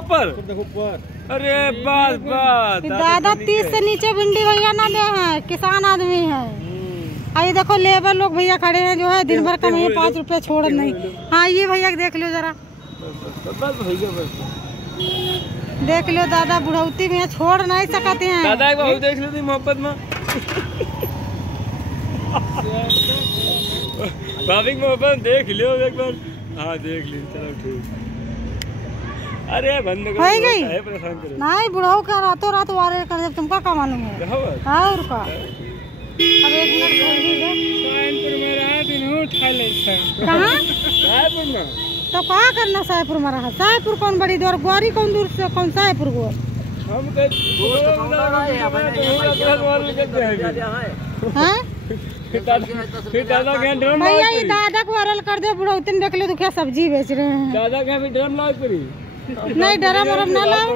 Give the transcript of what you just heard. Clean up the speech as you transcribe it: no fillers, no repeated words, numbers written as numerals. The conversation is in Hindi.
ऊपर अरे बस बस दादा 30 से नीचे भिंडी भैया ना ले हैं, किसान आदमी है। आइए देखो लेबर लोग भैया खड़े हैं जो है दिन भर का नहीं 5 रुपए छोड़ नहीं। हाँ ये भैया देख लो जरा, देख लो दादा बुढ़ौती में छोड़ नहीं सकते हैं। दादा एक बार देख लो थी मोहब्बत में भाभी मोहब्बत देख लो एक बार। हाँ देख ली, चलो ठीक। अरे बंद हो गई नहीं बुढ़ाऊ का रातों रात वारे कर जब तुमका का मालूम है। हाँ और का अब 1 मिनट कहाँ तो कहाँ करना साहेबपुर में रहा। साहेबपुर कौन बड़ी दूर, ग्वारी कौन दूर से कौन साहेबपुर गोर भैया ये दादा को अरल कर दे बुढ़ौती देख लो तो क्या सब्जी बेच रहे हैं। दादा का भी ड्रम लाओ नहीं ड्रम वरम ना लाओ।